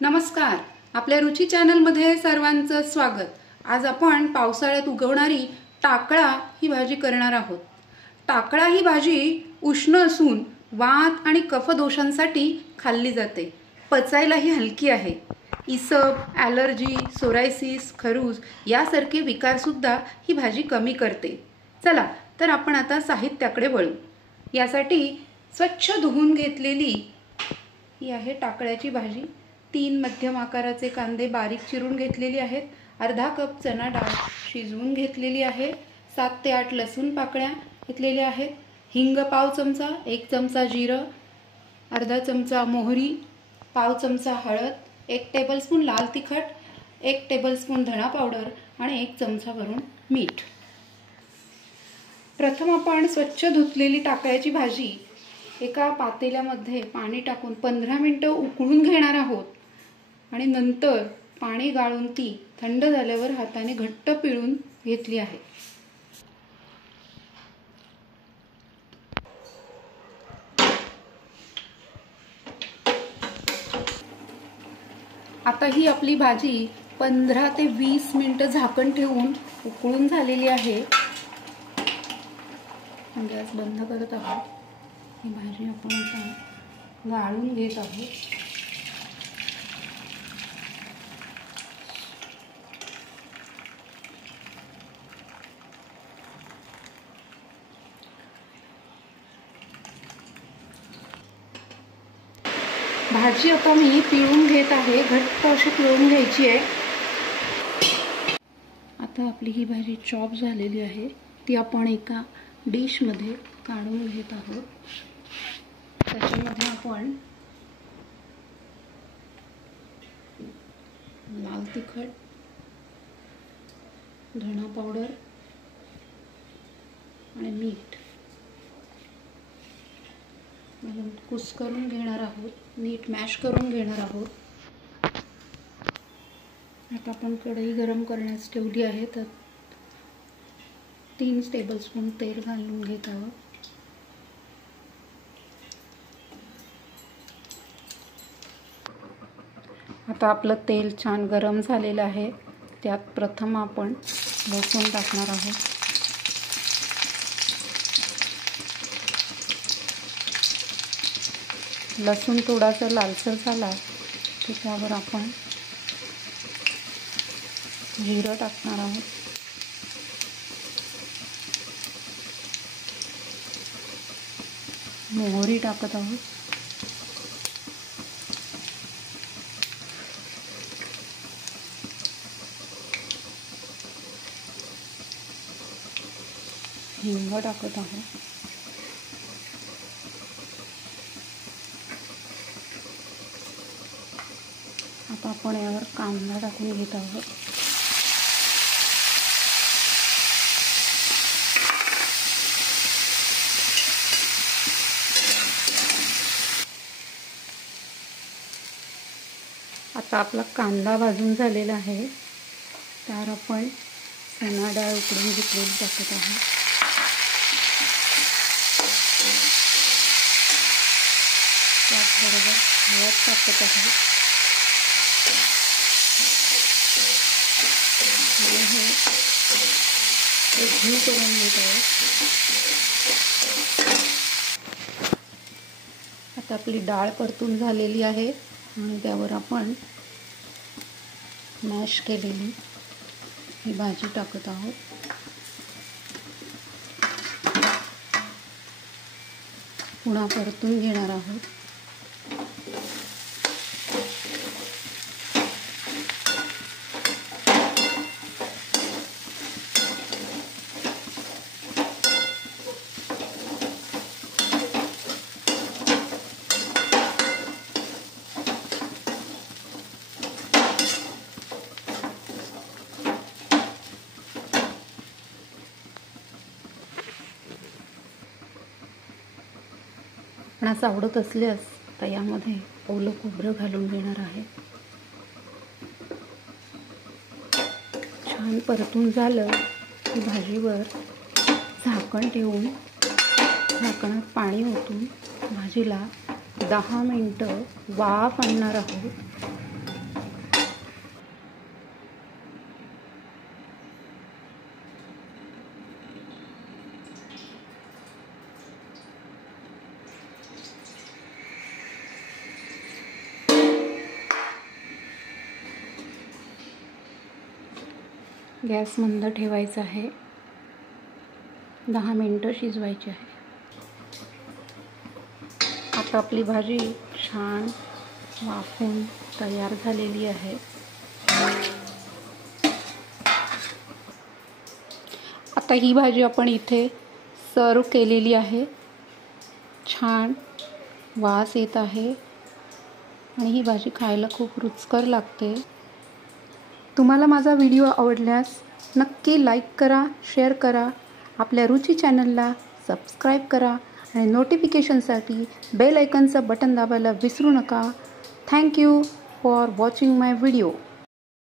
नमस्कार, आपल्या रुची चॅनलमध्ये सर्वांचं स्वागत। आज आपण पावसाळ्यात उगवणारी टाकळा ही भाजी करणार आहोत। टाकळा ही भाजी उष्ण असून वात आणि कफ दोषांसाठी खाल्ली जाते। पचायलाही हलकी आहे। इसब, ॲलर्जी, सोरायसिस, खरूज यासारखे विकार सुद्धा ही भाजी कमी करते। चला तर आपण आता साहित्याकडे वळू। यासाठी स्वच्छ धुवून घेतलेली ही आहे टाकळ्याची भाजी। 3 मध्यम आकाराचे कांदे बारीक चिरून घेतलेले आहेत। अर्धा कप चना डाळ शिजवून घेतलेली आहे। 7 ते 8 लसूण पाकळ्या घेतलेल्या आहेत। हिंग पाव चमचा, 1 चमचा जिरं, अर्धा चमचा मोहरी, पाव चमचा हळद, 1 टेबलस्पून लाल तिखट, 1 टेबलस्पून धणा पावडर आणि 1 चमचा वरून मीठ। प्रथम आपण स्वच्छ धुतलेली टाकळ्याची भाजी एका पातेल्यामध्ये पाणी टाकून 15 मिनिटं उकळून घेणार आहोत आणि नंतर पाणी गाळून ती थंड झाल्यावर हाताने घट्ट पिळून घेतली आहे। आता ही आपली भाजी 15 ते 20 मिनिटं झाकण ठेवून उकळून झालेली आहे। गॅस बंद करत आहोत। ही भाजी आपण आता गाळून घेत आहोत। भाजी आता मी पिळून घेत आहे। घट्ट अशी पिळून घ्यायची आहे। आता आपली ही भाजी चॉप झालेली आहे। ती आपण एका डिश मध्ये काढून घेत आहोत। त्याच्यामध्ये आपण लाल तिखट, धणा पावडर आणि मीठ घालून कुस्करून घेणार आहोत। नीट मॅश करून घेणार आहोत। आता आपण कढई गरम करण्यास ठेवली आहे। तर 3 टेबलस्पून तेल घालून घेत आहोत। आता आपलं तेल छान गरम झालेलं आहे। त्यात प्रथम आपण लसूण टाकणार आहोत। लसूण थोडासा लालसर झाला की त्यावर आपण जिरं टाकणार आहोत। मोहरी टाकत आहोत। हिंग टाकत आहोत। आता आपण यावर कांदा टाकून घेत आहोत। आता आपला कांदा भाजून झालेला आहे। त्यावर आपण चना डाळ उकडून घेतलेली टाकत आहोत। त्याचबरोबर हळद टाकत आहोत आणि हे एकजीव करून घेत आहोत। आता आपली डाळ परतून झालेली आहे आणि त्यावर आपण मॅश केलेली ही भाजी टाकत आहोत। पुन्हा परतून घेणार आहोत। आपणास आवडत असल्यास तर यामध्ये ओलं खोबरं घालून घेणार आहे। छान परतून झालं की भाजीवर झाकण ठेवून झाकणात पाणी ओतून भाजीला 10 मिनिटं वाफ आणणार आहोत। गॅस मंद ठेवायचा आहे. 10 मिनिटं शिजवायची आहे. आता आपली भाजी छान वाफून तयार झालेली आहे. आता ही भाजी आपण इथे सर्व केलेली आहे. छान वास येत आहे आणि ही भाजी खायला खूप रुचकर लागते. तुम्हाला माझा व्हिडिओ आवडल्यास नक्की लाईक करा, शेअर करा, आपल्या रुची चॅनलला सबस्क्राईब करा आणि नोटिफिकेशनसाठी बेल आयकॉनचं बटन दाबायला विसरू नका. Thank you for watching my video.